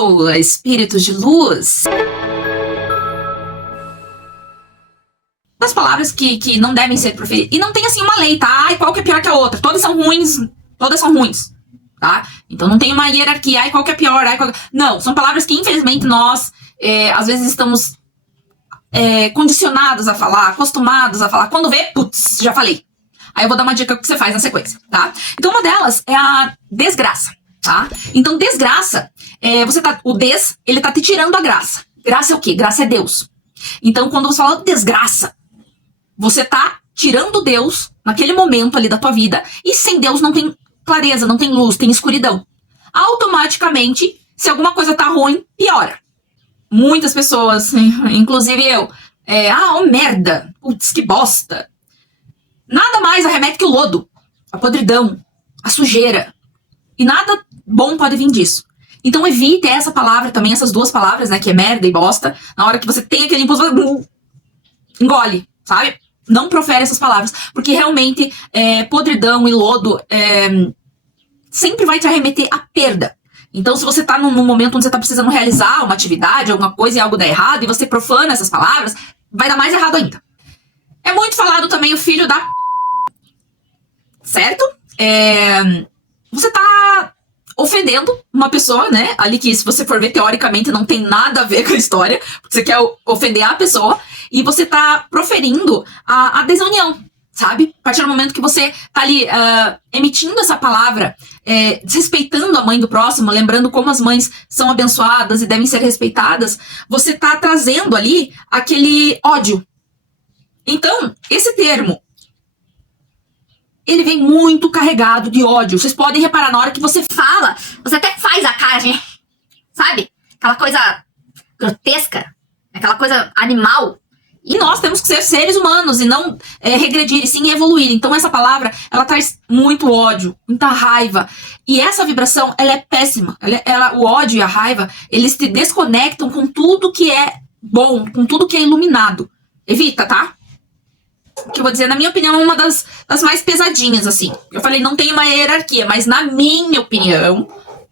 mal, espíritos de luz. As palavras que não devem ser proferidas. E não tem assim uma lei, tá? Ai, qual que é pior que a outra? Todas são ruins, tá? Então não tem uma hierarquia, ai, qual que é pior, ai, qual... Não, são palavras que infelizmente nós, às vezes estamos condicionados a falar, acostumados a falar. Quando vê, putz, já falei. Aí eu vou dar uma dica que você faz na sequência, tá? Então uma delas é a desgraça, tá? Então desgraça, ele tá te tirando a graça. Graça é o quê? Graça é Deus. Então quando você fala desgraça, você tá tirando Deus naquele momento ali da tua vida, e sem Deus não tem clareza, não tem luz, tem escuridão. Automaticamente, se alguma coisa tá ruim, piora. Muitas pessoas, inclusive eu, merda, putz, que bosta. Nada mais arremete que o lodo, a podridão, a sujeira. E nada bom pode vir disso. Então evite essa palavra também, essas duas palavras, né, que é merda e bosta. Na hora que você tem aquele impulso, engole, sabe? Não profere essas palavras, porque realmente podridão e lodo sempre vai te arremeter à perda. Então, se você tá num momento onde você tá precisando realizar uma atividade, alguma coisa e algo dá errado, e você profana essas palavras, vai dar mais errado ainda. É muito falado também o filho da... Certo? Você tá ofendendo uma pessoa, né? Ali que, se você for ver, teoricamente não tem nada a ver com a história, porque você quer ofender a pessoa, e você tá proferindo a desunião, sabe? A partir do momento que você tá ali emitindo essa palavra, desrespeitando a mãe do próximo, lembrando como as mães são abençoadas e devem ser respeitadas, você tá trazendo ali aquele ódio. Então, esse termo, ele vem muito carregado de ódio. Vocês podem reparar, na hora que você fala, você até faz a cara, sabe? Aquela coisa grotesca, aquela coisa animal. E nós temos que ser seres humanos e não regredir, e sim evoluir. Então essa palavra, ela traz muito ódio, muita raiva. E essa vibração, ela é péssima. O ódio e a raiva, eles te desconectam com tudo que é bom, com tudo que é iluminado. Evita, tá? O que eu vou dizer, na minha opinião, é uma das mais pesadinhas, assim. Eu falei, não tem uma hierarquia, mas na minha opinião,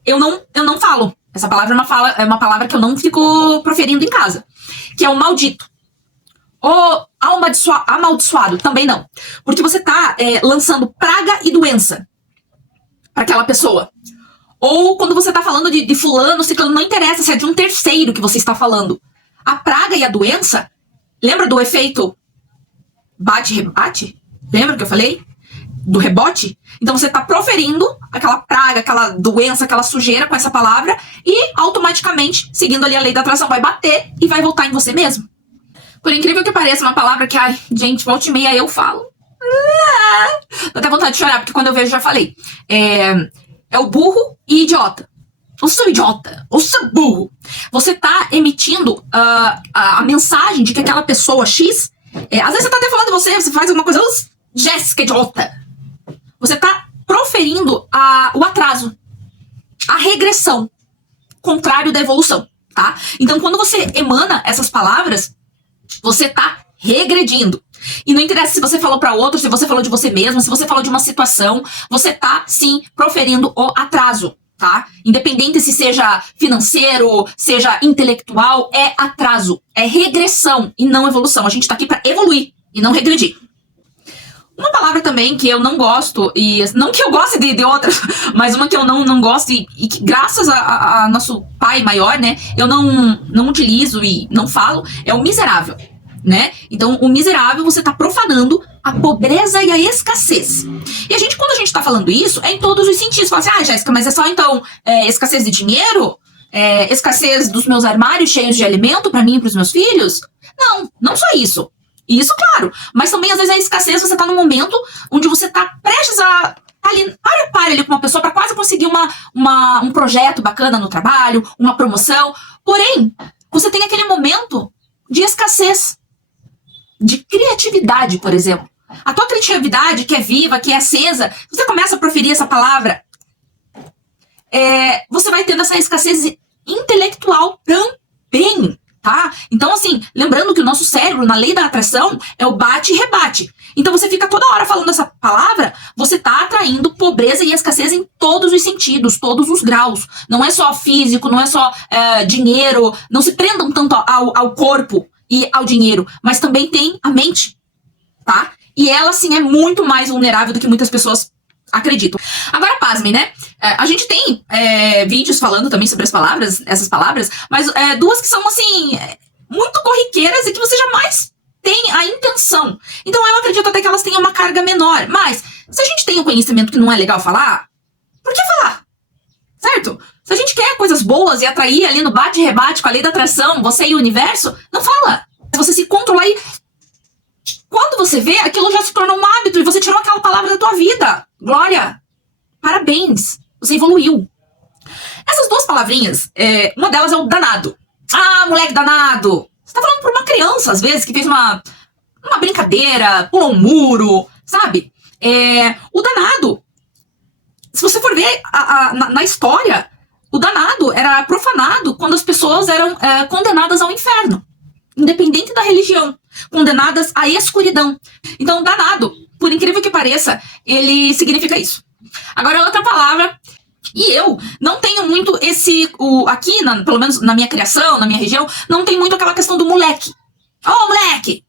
eu não falo. Essa palavra é uma palavra que eu não fico proferindo em casa. Que é o maldito. Ou amaldiçoado, também não. Porque você tá lançando praga e doença para aquela pessoa. Ou quando você tá falando de fulano, ciclano, não interessa se é de um terceiro que você está falando. A praga e a doença, lembra do efeito bate-rebate? Lembra que eu falei? Do rebote? Então você tá proferindo aquela praga, aquela doença, aquela sujeira com essa palavra, e automaticamente, seguindo ali a lei da atração, vai bater e vai voltar em você mesmo. Por incrível que pareça, uma palavra que, ai, gente, volta e meia eu falo. Dá até vontade de chorar, porque quando eu vejo já falei. É o burro e idiota. Ou sou idiota, ou sou burro. Você tá emitindo a mensagem de que aquela pessoa X, às vezes você tá até falando de você faz alguma coisa, Jéssica, idiota. Você tá proferindo o atraso, a regressão, contrário da evolução, tá? Então, quando você emana essas palavras, você tá regredindo. E não interessa se você falou para outro, se você falou de você mesmo, se você falou de uma situação, você tá, sim, proferindo o atraso, tá? Independente se seja financeiro, seja intelectual, é atraso, é regressão e não evolução. A gente tá aqui para evoluir e não regredir. Uma palavra também que eu não gosto, e não que eu goste de outras, mas uma que eu não gosto e que graças a nosso pai maior, né, eu não utilizo e não falo, é o miserável, né? Então, o miserável, você tá profanando a pobreza e a escassez. E quando a gente tá falando isso, é em todos os sentidos. Fala assim, Jéssica, mas é só então escassez de dinheiro? Escassez dos meus armários cheios de alimento para mim e pros meus filhos? Não só isso. Isso, claro. Mas também, às vezes, a escassez, você tá num momento onde você tá prestes a ali, para ali com uma pessoa para quase conseguir um projeto bacana no trabalho, uma promoção. Porém, você tem aquele momento de escassez, de criatividade, por exemplo. A tua criatividade, que é viva, que é acesa, você começa a proferir essa palavra, você vai tendo essa escassez intelectual também. Tá? Então, assim, lembrando que o nosso cérebro, na lei da atração, é o bate e rebate. Então você fica toda hora falando essa palavra, você tá atraindo pobreza e escassez em todos os sentidos, todos os graus. Não é só físico, não é só dinheiro, não se prendam tanto ao corpo e ao dinheiro, mas também tem a mente, tá? E ela, sim, é muito mais vulnerável do que muitas pessoas acreditam. Agora, pasmem, né? A gente tem vídeos falando também sobre essas palavras, mas duas que são, assim, muito corriqueiras e que você jamais tem a intenção. Então eu acredito até que elas tenham uma carga menor. Mas, se a gente tem um conhecimento que não é legal falar, por que falar? Certo? Se a gente quer coisas boas e atrair ali no bate-rebate com a lei da atração, você e o universo, não fala. Se você se controlar e... Quando você vê, aquilo já se tornou um hábito e você tirou aquela palavra da tua vida. Glória! Parabéns! Você evoluiu. Essas duas palavrinhas, uma delas é o danado. Ah, moleque danado! Você tá falando pra uma criança, às vezes, que fez uma brincadeira, pulou um muro, sabe? O danado, se você for ver na história, o danado era profanado quando as pessoas eram condenadas ao inferno. Independente da religião, condenadas à escuridão. Então, danado, por incrível que pareça, ele significa isso. Agora, outra palavra, e eu não tenho muito aqui, pelo menos na minha criação, na minha região, não tem muito aquela questão do moleque. Ô, moleque!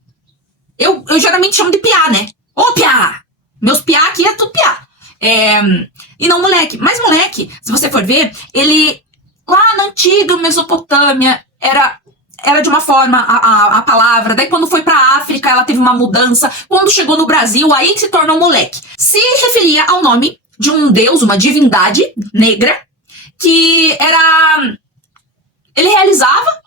Eu geralmente chamo de piá, né? Ô, piá! Meus piá aqui é tudo piá. E não moleque. Mas moleque, se você for ver, ele, lá na antiga Mesopotâmia, era de uma forma a palavra, daí quando foi pra África ela teve uma mudança, quando chegou no Brasil, aí se tornou moleque. Se referia ao nome de um deus, uma divindade negra, que ele realizava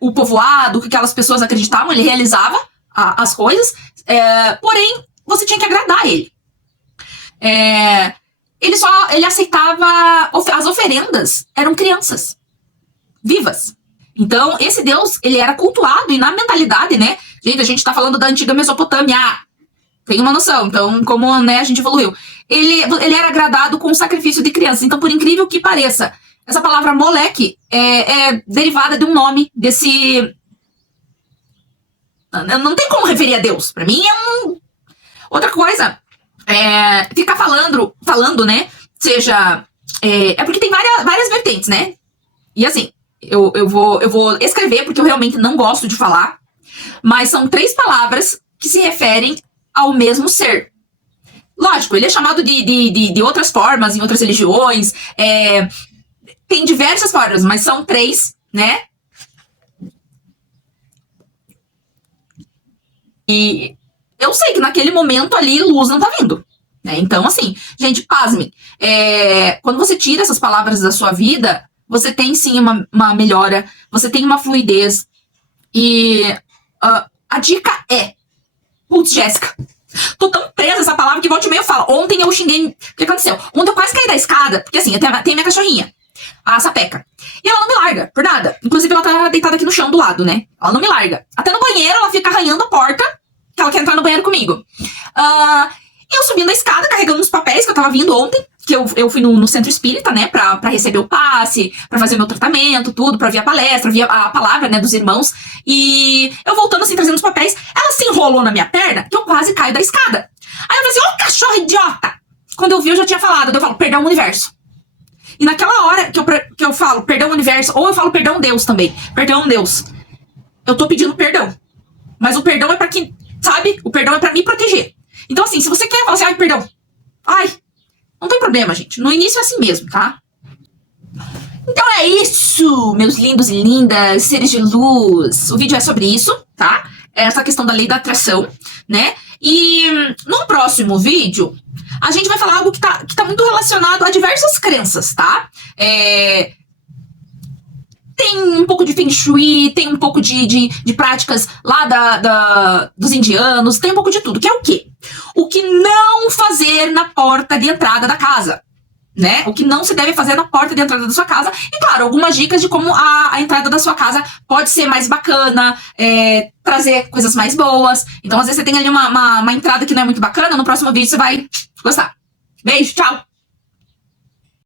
o povoado, o que aquelas pessoas acreditavam, ele realizava as coisas, porém, você tinha que agradar ele. Ele aceitava, as oferendas eram crianças, vivas. Então, esse deus, ele era cultuado, e na mentalidade, né? Gente, a gente tá falando da antiga Mesopotâmia. Tem uma noção. Então, como, né, a gente evoluiu. Ele era agradado com o sacrifício de crianças. Então, por incrível que pareça, essa palavra moleque é derivada de um nome desse... Não tem como referir a Deus. Pra mim, outra coisa, ficar falando, né? Seja... porque tem várias vertentes, né? E assim... Eu vou escrever, porque eu realmente não gosto de falar, mas são 3 palavras que se referem ao mesmo ser. Lógico, ele é chamado de outras formas, em outras religiões, tem diversas formas, mas são 3, né? E eu sei que naquele momento ali, luz não tá vindo. Né? Então, assim, gente, pasmem. Quando você tira essas palavras da sua vida... Você tem, sim, uma melhora. Você tem uma fluidez. E a dica é... Putz, Jéssica. Tô tão presa essa palavra que volta e meia eu falo. Ontem eu xinguei... O que aconteceu? Ontem eu quase caí da escada. Porque assim, tem minha cachorrinha. A Sapeca. E ela não me larga, por nada. Inclusive, ela tá deitada aqui no chão do lado, né? Ela não me larga. Até no banheiro, ela fica arranhando a porta. Que ela quer entrar no banheiro comigo. Eu subindo a escada, carregando uns papéis que eu tava vindo ontem. Que eu fui no centro espírita, né, pra receber o passe, pra fazer meu tratamento, tudo, pra ver a palestra, ver a palavra, né, dos irmãos. E eu voltando assim, trazendo os papéis, ela se enrolou na minha perna, que eu quase caio da escada. Aí eu falei assim, ô cachorro idiota! Quando eu vi, eu já tinha falado, eu falo, perdão universo. E naquela hora que eu falo, perdão universo, ou eu falo perdão Deus também, perdão Deus, eu tô pedindo perdão. Mas o perdão é pra quem, sabe, o perdão é pra me proteger. Então assim, se você quer falar assim, ai, perdão, ai... Não tem problema, gente. No início é assim mesmo, tá? Então é isso, meus lindos e lindas, seres de luz. O vídeo é sobre isso, tá? É essa questão da lei da atração, né? E no próximo vídeo, a gente vai falar algo que tá muito relacionado a diversas crenças, tá? Tem um pouco de Feng Shui, tem um pouco de práticas lá dos indianos, tem um pouco de tudo, que é o quê? O que não fazer na porta de entrada da casa, né? O que não se deve fazer na porta de entrada da sua casa. E, claro, algumas dicas de como a entrada da sua casa pode ser mais bacana, trazer coisas mais boas. Então, às vezes, você tem ali uma entrada que não é muito bacana, no próximo vídeo você vai gostar. Beijo, tchau!